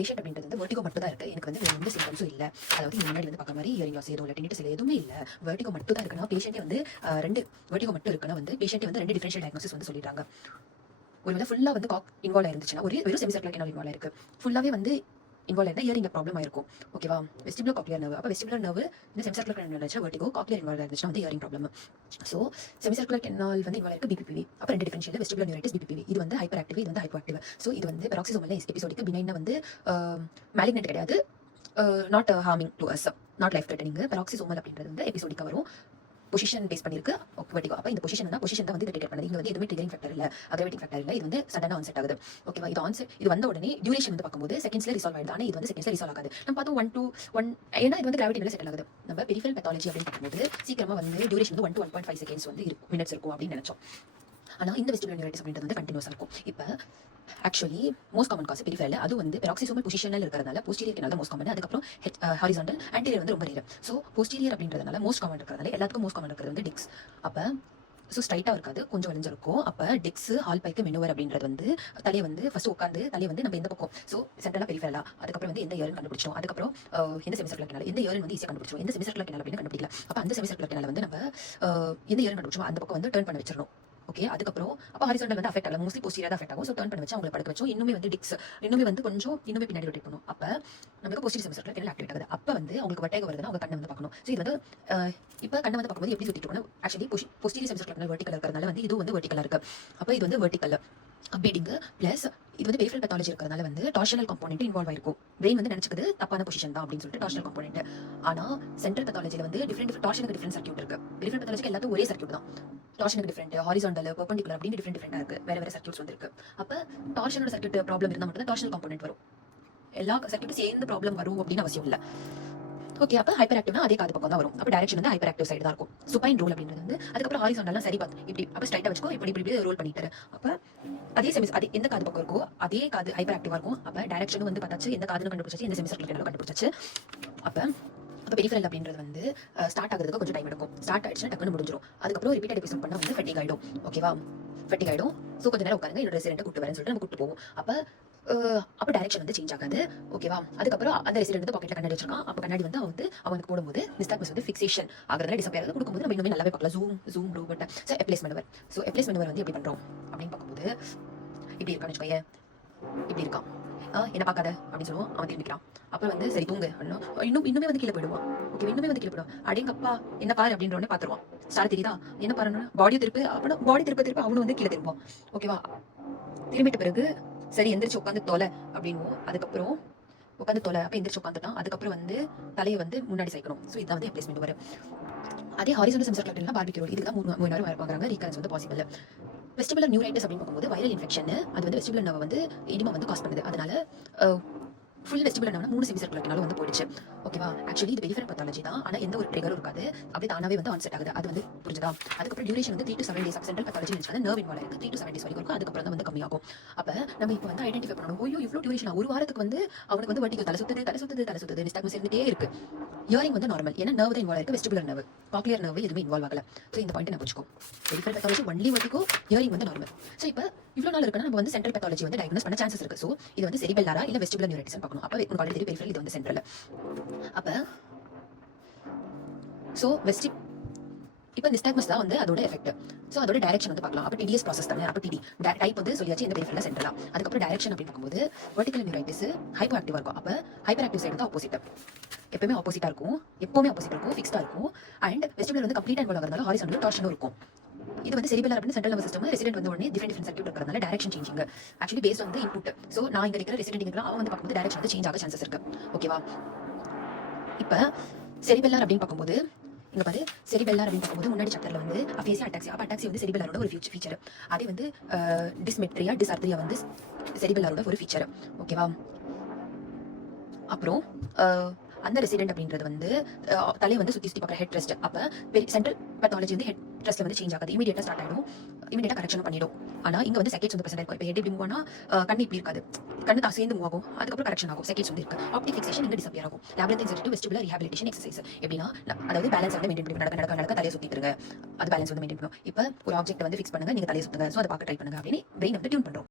Patient அப்படின்றது வந்து vertigo மட்டும் தான் இருக்குது. எனக்கு வந்து வேறு எந்த சிம்டம்ஸும் இல்லை. அதாவது இந்த முன்னாடி வந்து பார்க்குற மாதிரி இயரிங் லாஸ் ஏதோ இல்லை, டினிட்டஸ் இல்லை, எதுவுமே இல்லை. வெர்டிகோ மட்டும் தான் இருக்குன்னா பேஷண்ட்டே வந்து ரெண்டு வெர்டிகோ மட்டும் இருக்குன்னா வந்து பேஷண்ட்டே வந்து 2 டிஃபரன்ஷியல் டயக்னோசிஸ் வந்து சொல்லிடுறாங்க. ஒரு வித ஃபுல்லாக வந்து காக் இன்வால்வ் ஆயிருந்துச்சுன்னா வெறும் செமிசர்க்குலர் கேனால் இன்வால்வ் ஆயிருக்கு. ஃபுல்லாகவே வந்து இன்வால்வ் ஆயிருந்தா இயரிங்ல ப்ராப்ளம் ஆயிருக்கும். ஓகேவா? Vestibular cochlear nerve. அப்போ வெஸ்டிபுலர் நர்வ் இந்த செமிசர்க்குலர் கேனால் இருந்துச்சு, வெர்டிகோ காக்லியர் இன்வால்வ் ஆயிருந்துச்சுன்னா வந்து இயரிங் ப்ராப்ளம். ஸோ செமிசர்க்குலர் கேனால் வந்து இன்வால்வ் ஆயிருக்கு பிபிபிவி. அப்போ 2 டிஃபரன்ஷியல் வெஸ்டிபுலர் நியூரைட்டிஸ் பிபிபிவி. இது வந்து ஹைப்பர் ஆக்டிவ், இது வந்து ஹைப்போ ஆக்டிவ். ஸோ இது வந்து பெராக்சிசோமல் எபிசோடிக்கு பினைனா வந்து மேலிக்னென்ட் கிடையாது, not harming to us, not life threatening. Peroxisomal அப்படின்றது வந்து எபிசோடிக்கு வரும், பொசிஷன் பேஸ் பண்ணிருக்கு வெர்டிகோ. அப்போ இந்த பொசிஷன் தான் வந்து டிடெக்ட் பண்ணுது. இங்க வந்து எதுவுமே ட்ரிகரிங் ஃபேக்டர் இல்ல, அக்ரவேட்டிங் ஃபேக்டர் இல்ல. இது வந்து சடனா ஆன்செட் ஆகுது. ஓகேவா? இது வந்த உடனே டியூரேஷன் வந்து பார்க்கும்போது செகண்ட்ஸ்ல ரிசால்வ் ஆயிடுது. ஆனா இது வந்து செகண்ட்ஸ்ல ரிசால்வ் ஆகாது. நம்ம பார்த்தோம் 1 to 1, ஏன்னா இது வந்து கிராவிட்டில செட்டில் ஆகுது. நம்ம பெரிஃபரல் பேத்தாலஜி அப்படின்னு பார்க்கும்போது சீக்கிரமா வந்து டியூரேஷன் வந்து 1 to 1.5 செகண்ட்ஸ் வந்து மினிட்ஸ் இருக்கும் அப்படின்னு நினைச்சோம். ஆனால் இந்த வெஸ்டிபுலர் நியூரைட்டிஸ் அப்படின்றது வந்து கண்டினியூஸாக இருக்கும். இப்போ ஆக்சுவலி மோஸ்ட் காமன் காசு பெரிஃபெரல், அது வந்து பெராக்சிசோமல் பொசிஷனில் இருக்கிறதுனால போஸ்டீரியர் கேனால் மோஸ்ட் காமன். அதுக்கப்புறம் ஹாரிசாண்டல், ஆன்டீரியர் வந்து ரொம்ப ரேர். ஸோ போஸ்டீரியர் அப்படின்றதுனால மோஸ்ட் காமன் இருக்கிறதுனால எல்லாத்துக்கும் மோஸ்ட் காமன் இருக்கிறது வந்து டிக்ஸ். அப்போ ஸோ ஸ்ட்ரைட்டாக இருக்காது, கொஞ்சம் வளைஞ்சிருக்கும். அப்போ டிக்ஸ், ஹால் பைக்கு, மெனுவர் அப்படின்றது வந்து தலையை வந்து ஃபர்ஸ்ட் உட்காந்து தலையை வந்து நம்ம எந்த பக்கம், ஸோ சென்ட்ரலாக பெரிஃபெரலா, அதுக்கப்புறம் வந்து எந்த இயர்னு கண்டுபிடிச்சோம், அதுக்கப்புறம் எந்த செமிசர்க்குலர் கேனால், எந்த இயர்னு வந்து ஈஸியாக கண்டுபிடிச்சோம், எந்த செமிசர்க்குலர் கேனால் அப்படின்னு கண்டுபிடிக்கல. அப்போ அந்த செமிசர்க்குலர் கேனால் வந்து நம்ம எந்த இயர்னு கண்டுபிடிச்சோம் அந்த பக்கம் வந்து டர்ன் பண்ண வச்சிடணும். ஓகே, அதுக்கப்புறம் அப்போ ஹாரிசாண்டல் வந்து அஃபெக்ட் ஆகல, மோஸ்ட்லி போஸ்டீரியர் தான் அஃபெக்ட் ஆகும். ஸோ டர்ன் பண்ண வச்சு அவங்களை படுக்க வச்சோம். இன்னுமே வந்து டிக்ஸ் இன்னுமே வந்து கொஞ்சம் இன்னுமே பின்னாடி ரொட்டேட் பண்ணும். அப்போ நமக்கு போஸ்டீரியர் செமிசர்க்குலர் கேனால் ஆக்டிவேட் ஆகுது. அப்போ வந்து அவங்களுக்கு வட்டேக வருதுன்னா அவங்க கண்ணை வந்து பார்க்கணும். ஸோ இது வந்து இப்போ கண்ணை வந்து பார்க்கும்போது எப்படி சுற்றிட்டு இருக்கணும், ஆக்சுவலி போஸ்டீரியர் செமிசர்க்குலர் கேனால் வெர்டிகல் இருக்கிறதுனால வந்து இது வந்து வெர்டிகலாக இருக்கு. அப்போ இது வந்து வெர்டிகல் அப்பீடிங்கு பிளஸ் இது வந்து பெரிஃபரல் பேத்தாலஜி இருக்கிறதுனால வந்து டார்ஷனல் காம்போனென்ட் இன்வால்வ் ஆயிருக்கும். பிரெயின் வந்து நினைச்சுக்குது தப்பான பொசிஷன் தான் அப்படின்னு சொல்லிட்டு டார்ஷனல் காம்போனென்ட். ஆனால் சென்ட்ரல் பேத்தாலஜியில் வந்து டார்ஷனுக்கு டிஃபரன்ட் சர்க்யூட் இருக்கு. பெரிஃபரல் பேத்தாலஜிக்கு எல்லாத்துக்கும் ஒரே சர்க்யூட் தான். டார்ஷனுக்கு டிஃபரண்ட், ஹாரிசாண்டல், பெர்பெண்டிகுலர் அப்படின்னு டிஃபரண்டா இருக்கு, வேற சர்க்யூட்ஸ் வந்து இருக்கு. அப்போ டார்ஷனோட சர்க்யூட் ப்ராப்ளம் இருந்தால் மட்டும் தான் டார்ஷனல் காம்போனென்ட் வரும். எல்லா சர்க்யூட்டும் சேர்ந்து ப்ராப்ளம் வரும் அப்படின்னு அவசியம் இல்லை. ஓகே, அப்போ ஹைப்பர் ஆக்டிவ்னா அதே காது பக்கம் தான் வரும். அப்போ டைரக்ஷன் வந்து ஹைப்பர் ஆக்டிவ் சைடு தான் இருக்கும். சுப்பைன் ரோல் அப்படின்றது வந்து அதுக்கப்புறம் ஹாரிசாண்டல்லாம் சரி பார்த்து இப்படி அப்போ ஸ்ட்ரைட்டாக வச்சுக்கோ, இப்படி ரோல் பண்ணிட்டாரு. அப்போ அதே எந்த காது பக்கம் இருக்கோ அதே காது ஹைப்பர் ஆக்டிவா இருக்கும். அப்போ டைரக்ஷன் வந்து பார்த்தாச்சு, எந்த காதுன்னு கண்டுபிடிச்சாச்சு, எந்த செமிசர்க்குலர் கேனாலும் கண்டுபிடிச்சாச்சு. அப்போ பெரிஃபரல் அப்படின்றது வந்து ஸ்டார்ட் ஆகிறதுக்கு கொஞ்சம் டைம் எடுக்கும். ஸ்டார்ட் ஆயிடுச்சுன்னா டக்குன்னு முடிஞ்சிடும். அதுக்கப்புறம் ரிப்பீட்டட் எபிசோட் பண்ணால் வந்து ஃபெட்டிக் ஆகிடும். ஓகேவா? ஃபெட்டிக் ஆகிடும். ஸோ கொஞ்சம் நேரம் உட்காருங்க, என்னோட ரெசிடென்ட்டை கூட்டு வரேன்னு சொல்லிட்டு நம்ம கூட்டு போவோம். அப்போ டைரக்ஷன் வந்து சேஞ்ச் ஆகாது. ஓகேவா? அதுக்கப்புறம் அந்த ரெசிடென்ட் வந்து பாக்கெட்ல கண்ணாடி வச்சிருக்கான். அப்போ கண்ணாடி வந்து அவனுக்கு போடும்போது நிஸ்டாக்மஸ் வந்து ஃபிக்சேஷன் ஆகிறதுல டிசப்பியர் ஆகுது. கொடுக்கும்போது நம்ம இன்னுமே நல்லாவே பார்க்கலாம். Zoom robot. So Epley's manoeuvre. So Epley's manoeuvre வந்து எப்படி பண்ணுறோம் அப்படின்னு பார்க்கும்போது இப்படி இருக்கான்னு வச்சுக்கோங்க, இப்படி இருக்கான். என்ன பார்க்காத அப்படின்னு சொல்லுவோம். அவன் திரும்பிக்கிறான். அப்புறம் வந்து சரி தூங்கு அப்படின்னா இன்னுமே வந்து கீழே போயிடுவான். ஓகே, இன்னுமே வந்து கீழே போயிடுவான். அடேங்கப்பா என்ன பாரு அப்படின்ற உடனே பார்த்துருவான். ஸ்டார் தெரியுதா என்ன பாருன்னு பாடியை திருப்பி, அப்படின்னா பாடி திருப்ப அவனும் வந்து கீழே திரும்புவான். ஓகேவா? திரும்பிட்ட பிறகு சரி எந்திரிச்சு உட்காந்து தொலை அப்படின்வோம். அதுக்கப்புறம் உட்காந்து தொலை, அப்போ எந்திரிச்சு உட்காந்துட்டான். அதுக்கப்புறம் வந்து தலையை வந்து முன்னாடி சேர்க்கணும். ஸோ இதான் வந்து எப்ளேஸ்மெண்ட் வரும். அதே ஹாரிசாண்டல் செமிசர்க்குலர் பார்பிக்யூ ரோல், இதுக்கு 3 நேரம் பார்க்குறாங்க. ரீகரன்ஸ் வந்து பாசிபிள். வெஸ்டிபுலர் நியூரைட்டிஸ் அப்படின்னு பார்க்கும்போது வைரல் இன்ஃபெக்ஷன், அது வந்து வெஸ்டிபுலர் நர்வ் வந்து இனிமா வந்து காஸ் பண்ணுது. அதனால ஃபுல் வெஸ்டிபுலர் நர்வ்னா 3 செமிசர்க்குலர் கேனாலும் வந்து போயிடுச்சு. ஓகேவா? ஆக்சுவலி இது பெரிஃபரல் பேத்தாலஜி தான். ஆனால் எந்த ஒரு ட்ரிகரும் இருக்காது, அப்படியே தானாவே வந்து ஆன்செட் ஆகுது. அது வந்து புரிஞ்சுதா? அதுக்கப்புறம் டியூரேஷன் வந்து 3 to 7 days. சென்ட்ரல் பேத்தாலஜி நினைச்சாலும் நர்வ் இன்வால்வ் இருக்கு. 3 to 7 days வரைக்கும் இருக்கும். அதுக்கப்புறம் தான் வந்து கம்மியாகும். அப்போ நம்ம இப்போ வந்து ஐடென்டிஃபை பண்ணணும். ஓய்யோ இவ்வளோ டியூரேஷன், ஒரு வாரத்துக்கு வந்து அவனுக்கு வந்து வட்டிக்கு தலை சுத்துது நிஸ்டாக்மஸ் இருந்துட்டே இருக்கு. இயரிங் வந்து நார்மல், ஏன்னா நர்வ் தான் இன்வால்வ் இருக்கு, வெஸ்டிபுலர் நர்வ். காக்லியர் நர்வ் எதுவுமே இன்வால்வ் ஆகல. ஸோ இந்த பாயிண்ட் நான் புரிஞ்சுக்கோ. பெரிஃபரல் பேத்தாலஜி ஒன்லி வட்டிக்கோ, இயரிங் வந்து நார்மல். ஸோ இப்போ இவ்வளோ நாள் இருக்குன்னா நம்ம வந்து சென்ட்ரல் பேத்தாலஜி வந்து டயக்னோஸ் பண்ண சான்சஸ் இருக்கு. ஸோ இது வந்து செரிபெல்லாரா இல்லை வெஸ்டிபுலர் நியூரைட்டிஸ் பார்க்கணும். அப்போ உங்களுக்கு ஆல்ரெடி தெரியும் பெரிஃபரல், இது வந்து சென்ட்ரல். அப்போ ஸோ இப்போ நிஸ்டாக்மஸ் தான் வந்து அதோட எஃபெக்ட். ஸோ அதோட டைரக்ஷன் வந்து பார்க்கலாம். அப்போ டிடிஎஸ் ப்ராசஸ் தானே. அப்போ டிடி டைப் வந்து சொல்லியாச்சு, இந்த பெரிஃபரல் சென்ட்ரலா. அதுக்கப்புறம் டைரக்ஷன் அப்படின்னு பார்க்கும்போது வெர்டிகல் நியூரைட்டிஸ் ஹைப்போ ஆக்டிவா இருக்கும். அப்போ ஹைப்பர் ஆக்டிவ் சைடு தான் ஆப்போசிட். எப்பவுமே ஆப்போசிட்டா இருக்கும், ஃபிக்ஸ்டா இருக்கும். அண்ட் வெஸ்டிபுலர் வந்து கம்ப்ளீட் இன்வால்வ் ஆகிறதுனால ஹாரிசாண்டல் டார்ஷனும் இருக்கும். இது வந்து செரிபெல்லர் அப்படின்னு சென்ட்ரல் நர்வஸ் சிஸ்டம். ரெசிடென்ட் வந்து உடனே டிஃபரெண்ட் சர்க்யூட் இருக்கிறதுனால டைரக்ஷன் சேஞ்சிங் ஆக்சுவலி பேஸ்ட் வந்து இன்புட். ஸோ நான் இங்க இருக்கிற ரெசிடென்ட் இருக்கிற அவன் வந்து பார்க்கும்போது டைரக்ஷன் வந்து சேஞ்ச் ஆக சான்சஸ் இருக்கு. ஓகேவா? இப்போ செரிபெல்லர் அப்படின்னு பார்க்கும்போது இங்க பாரு, செரிபெல்லார் அப்படின்னு பார்க்கும்போது முன்னாடி சாப்டர்ல வந்து அஃபேசியா அட்டாக்சியா. அப்போ அட்டாக்சியா வந்து செரிபெல்லாரோட ஒரு ஃபீச்சர். அதே வந்து டிஸ்மெட்ரியா டிஸ்ஆர்த்ரியா வந்து செரிபெல்லாரோட ஒரு ஃபீச்சர். ஓகேவா? அப்புறம் அந்த ரெசிடென்ட் அப்படின்றது வந்து தலையை வந்து சுற்றி பார்க்குற ஹெட் ரெஸ்ட். அப்போ சென்ட்ரல் பேத்தாலஜி வந்து ஹெட் ரெஸ்ட்ல வந்து சேஞ்ச் ஆகாது, இமீடியட்டாக ஸ்டார்ட் ஆகிடும், இமீடியட்டாக கரெக்ஷன் பண்ணிடும். ஆனால் இங்கே வந்து செகண்ட்ஸ் வந்து பிரசன்ட் இருக்கும். இப்போ ஹெட் இப்படி மூவ் ஆனால் கண்ணு இப்படி இருக்காது, கண்ணு தான் சேர்ந்து மூவ் ஆகும், அதுக்கப்புறம் கரெக்ஷன் ஆகும். செகண்ட்ஸ் வந்து இருக்கு. ஆப்டிக் ஃபிக்சேஷன் இங்கே டிசப்பியர் ஆகும். லேப்லத் இன்செர்டிவ் வெஸ்டிபுலர் ரீஹாபிலிட்டேஷன் எக்ஸசைஸ் எப்படின்னா, அதாவது பேலன்ஸ் வந்து மெயின்டைன் பண்ணி நடக்க தலையை சுற்றிட்டுருங்க. அது பேலன்ஸ் வந்து மெயின்டைன் பண்ணும். இப்போ ஒரு ஆப்ஜெக்ட் வந்து ஃபிக்ஸ் பண்ணுங்க, நீங்கள் தலையை சுற்றுங்க. ஸோ அதை பார்க்க ட்ரை பண்ணுங்க அப்படின்னு பிரெயின் வந்து டியூன் பண்ணுறோம்.